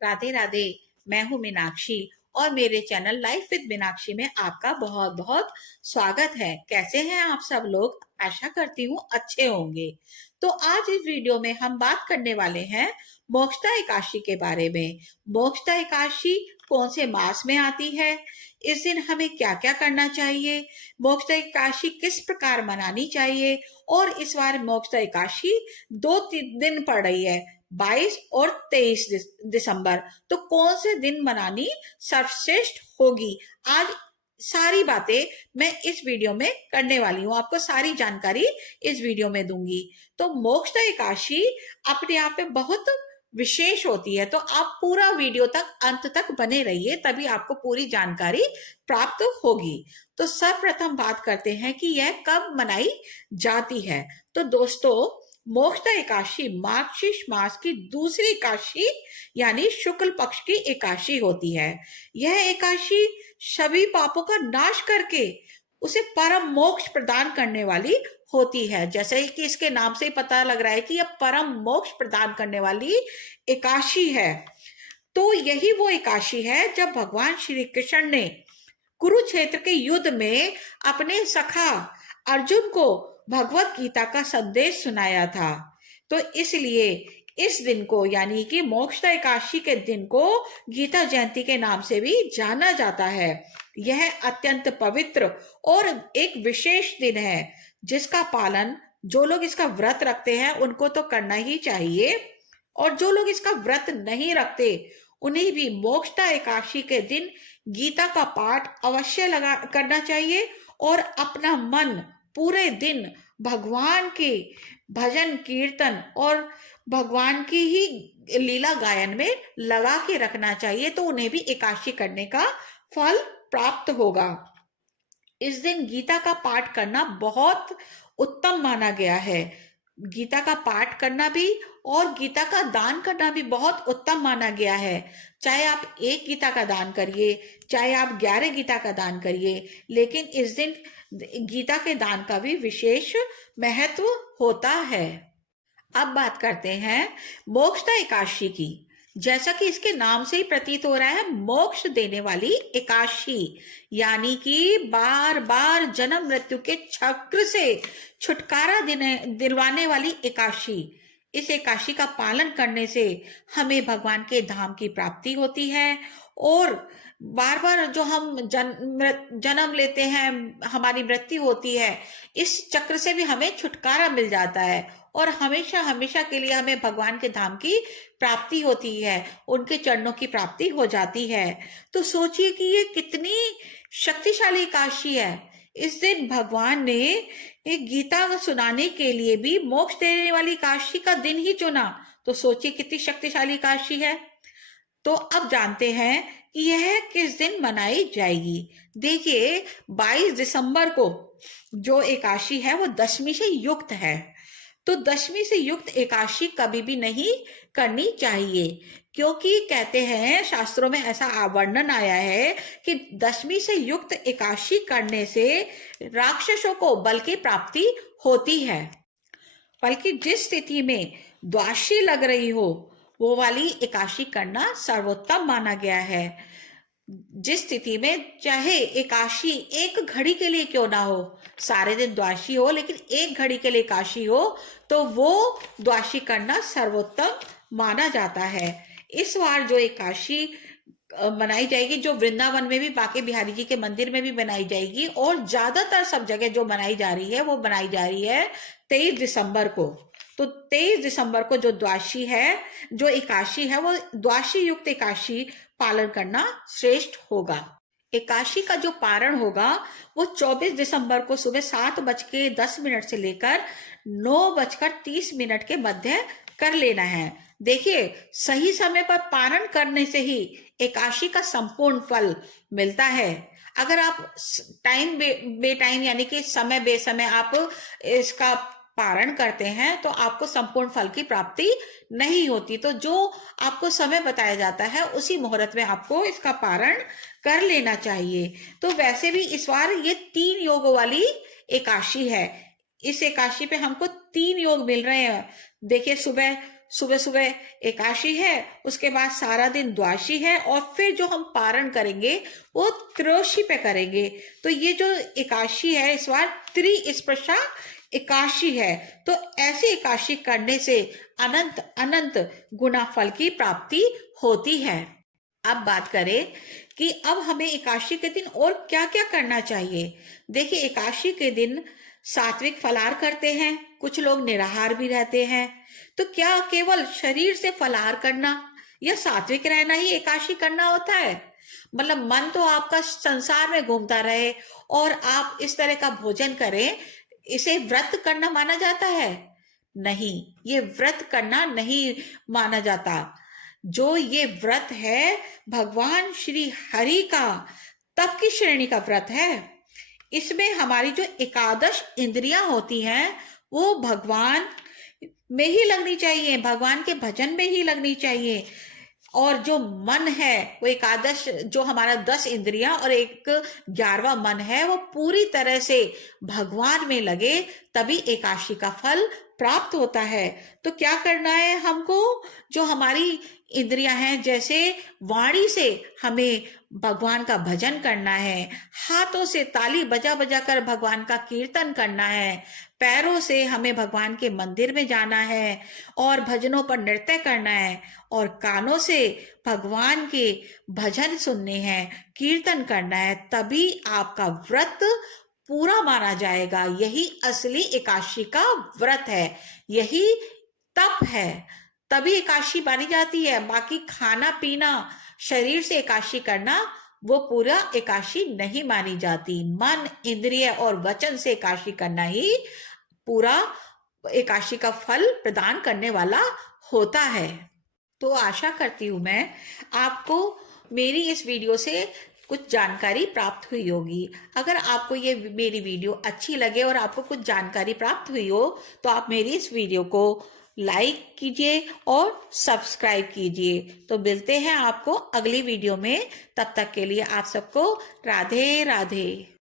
राधे राधे। मैं हूँ मीनाक्षी और मेरे चैनल लाइफ विद मीनाक्षी में आपका बहुत बहुत स्वागत है। कैसे हैं आप सब लोग? आशा करती हूँ अच्छे होंगे। तो आज इस वीडियो में हम बात करने वाले हैं मोक्षदा एकादशी के बारे में। मोक्षदा एकादशी कौन से मास में आती है, इस दिन हमें क्या क्या करना चाहिए, मोक्षदा एकादशी किस प्रकार मनानी चाहिए, और इस बार मोक्षदा एकादशी 2 दिन पड़ रही है, 22 और 23 दिसंबर। तो कौन से दिन मनानी सर्वश्रेष्ठ होगी, आज सारी बातें मैं इस वीडियो में करने वाली हूँ। आपको सारी जानकारी इस वीडियो में दूंगी। तो मोक्षदा एकादशी अपने आप में बहुत विशेष होती है, तो आप पूरा वीडियो तक अंत तक बने रहिए, तभी आपको पूरी जानकारी प्राप्त होगी। तो सर्वप्रथम बात करते हैं कि यह कब मनाई जाती है। तो दोस्तों, मोक्षदा एकादशी मार्गशीर्ष मास की दूसरी एकादशी यानी शुक्ल पक्ष की एकादशी होती है। यह एकादशी सभी पापों का नाश करके उसे परम मोक्ष प्रदान करने वाली होती है। जैसे कि इसके नाम से ही पता लग रहा है कि यह परम मोक्ष प्रदान करने वाली एकादशी है। तो यही वो एकादशी है जब भगवान श्री कृष्ण ने कुरुक्षेत्र के युद्ध में अपने सखा अर्जुन को भगवत गीता का संदेश सुनाया था। तो इसलिए इस दिन को यानी कि मोक्षदा एकादशी के दिन को गीता जयंती के नाम से भी जाना जाता है। यह अत्यंत पवित्र और एक विशेष दिन है जिसका पालन जो लोग इसका व्रत रखते हैं उनको तो करना ही चाहिए, और जो लोग इसका व्रत नहीं रखते उन्हें भी मोक्षदा एकादशी के दिन गीता का पाठ अवश्य करना चाहिए और अपना मन पूरे दिन भगवान के भजन कीर्तन और भगवान की ही लीला गायन में लगा के रखना चाहिए, तो उन्हें भी एकादशी करने का फल प्राप्त होगा। इस दिन गीता का पाठ करना बहुत उत्तम माना गया है। गीता का पाठ करना भी और गीता का दान करना भी बहुत उत्तम माना गया है। चाहे आप एक गीता का दान करिए, चाहे आप 11 गीता का दान करिए, लेकिन इस दिन गीता के दान का भी विशेष महत्व होता है। अब बात करते हैं मोक्षदा एकादशी की। जैसा कि इसके नाम से ही प्रतीत हो रहा है, मोक्ष देने वाली एकादशी यानी कि बार बार जन्म मृत्यु के चक्र से छुटकारा दिलवाने वाली एकादशी। इस एकादशी का पालन करने से हमें भगवान के धाम की प्राप्ति होती है, और बार बार जो हम जन्म लेते हैं, हमारी मृत्यु होती है, इस चक्र से भी हमें छुटकारा मिल जाता है और हमेशा हमेशा के लिए हमें भगवान के धाम की प्राप्ति होती है, उनके चरणों की प्राप्ति हो जाती है। तो सोचिए कि ये कितनी शक्तिशाली एकादशी है। इस दिन भगवान ने एक गीता सुनाने के लिए भी मोक्ष देने वाली एकादशी का दिन ही चुना। तो सोचिए कितनी शक्तिशाली एकादशी है। तो अब जानते हैं कि यह किस दिन मनाई जाएगी। देखिए, 22 दिसंबर को जो एकादशी है वो दशमी से युक्त है। तो दशमी से युक्त एकादशी कभी भी नहीं करनी चाहिए, क्योंकि कहते हैं शास्त्रों में ऐसा वर्णन आया है कि दशमी से युक्त एकादशी करने से राक्षसों को बल की प्राप्ति होती है। बल्कि जिस स्थिति में द्वादशी लग रही हो वो वाली एकादशी करना सर्वोत्तम माना गया है। जिस स्थिति में चाहे एकादशी एक घड़ी के लिए क्यों ना हो, सारे दिन द्वादशी हो लेकिन एक घड़ी के लिए एकादशी हो, तो वो द्वादशी करना सर्वोत्तम माना जाता है। इस बार जो एकादशी मनाई जाएगी, जो वृंदावन में भी बांके बिहारी जी के मंदिर में भी बनाई जाएगी, और ज्यादातर सब जगह जो मनाई जा रही है वो मनाई जा रही है 23 दिसंबर को। तो 23 दिसंबर को जो द्वादशी है, जो एकादशी है, वो द्वादशी युक्त एकादशी पालन करना श्रेष्ठ होगा। एकादशी का जो पारण होगा वो 24 दिसंबर को सुबह 7:10 से लेकर 9:30 के मध्य कर लेना है। देखिए, सही समय पर पारण करने से ही एकादशी का संपूर्ण फल मिलता है। अगर आप टाइम बेटाइम यानी कि समय बेसमय आप इसका पारण करते हैं तो आपको संपूर्ण फल की प्राप्ति नहीं होती। तो जो आपको समय बताया जाता है उसी मुहूर्त में आपको इसका पारण कर लेना चाहिए। तो वैसे भी इस बार ये 3 योगों वाली एकादशी है। इस एकादशी पे हमको 3 योग मिल रहे हैं। देखिए, सुबह सुबह सुबह एकादशी है, उसके बाद सारा दिन द्वादशी है, और फिर जो हम पारण करेंगे वो त्रयोदशी पे करेंगे। तो ये जो एकादशी है इस बार त्रिस्पर्शा एकादशी है। तो ऐसी एकादशी करने से अनंत अनंत गुना फल की प्राप्ति होती है। अब बात करें कि अब हमें एकादशी के दिन और क्या क्या करना चाहिए। देखिए, एकादशी के दिन सात्विक फलाहार करते हैं, कुछ लोग निराहार भी रहते हैं। तो क्या केवल शरीर से फलाहार करना या सात्विक रहना ही एकादशी करना होता है? मतलब मन तो आपका संसार में घूमता रहे और आप इस तरह का भोजन करें, इसे व्रत करना माना जाता है? नहीं, ये व्रत करना नहीं माना जाता। जो ये व्रत है भगवान श्री हरि का तप की श्रेणी का व्रत है। इसमें हमारी जो एकादश इंद्रियां होती हैं वो भगवान में ही लगनी चाहिए, भगवान के भजन में ही लगनी चाहिए। और जो मन है वो एकादश, जो हमारा 10 इंद्रियां और एक 11वां मन है, वो पूरी तरह से भगवान में लगे, तभी एकादशी का फल प्राप्त होता है। तो क्या करना है हमको? जो हमारी इंद्रियां हैं, जैसे वाणी से हमें भगवान का भजन करना है, हाथों से ताली बजा बजा कर भगवान का कीर्तन करना है, पैरों से हमें भगवान के मंदिर में जाना है और भजनों पर नृत्य करना है, और कानों से भगवान के भजन सुनने हैं, कीर्तन करना है, तभी आपका व्रत पूरा माना जाएगा। यही असली एकादशी का व्रत है, यही तप है, तभी एकादशी मानी जाती है। बाकी खाना पीना, शरीर से एकादशी करना, वो पूरा एकादशी नहीं मानी जाती। मन, इंद्रिय और वचन से एकादशी करना ही पूरा एकादशी का फल प्रदान करने वाला होता है। तो आशा करती हूँ मैं आपको मेरी इस वीडियो से कुछ जानकारी प्राप्त हुई होगी। अगर आपको ये मेरी वीडियो अच्छी लगे और आपको कुछ जानकारी प्राप्त हुई हो तो आप मेरी इस वीडियो को लाइक कीजिए और सब्सक्राइब कीजिए। तो मिलते हैं आपको अगली वीडियो में, तब तक के लिए आप सबको राधे राधे।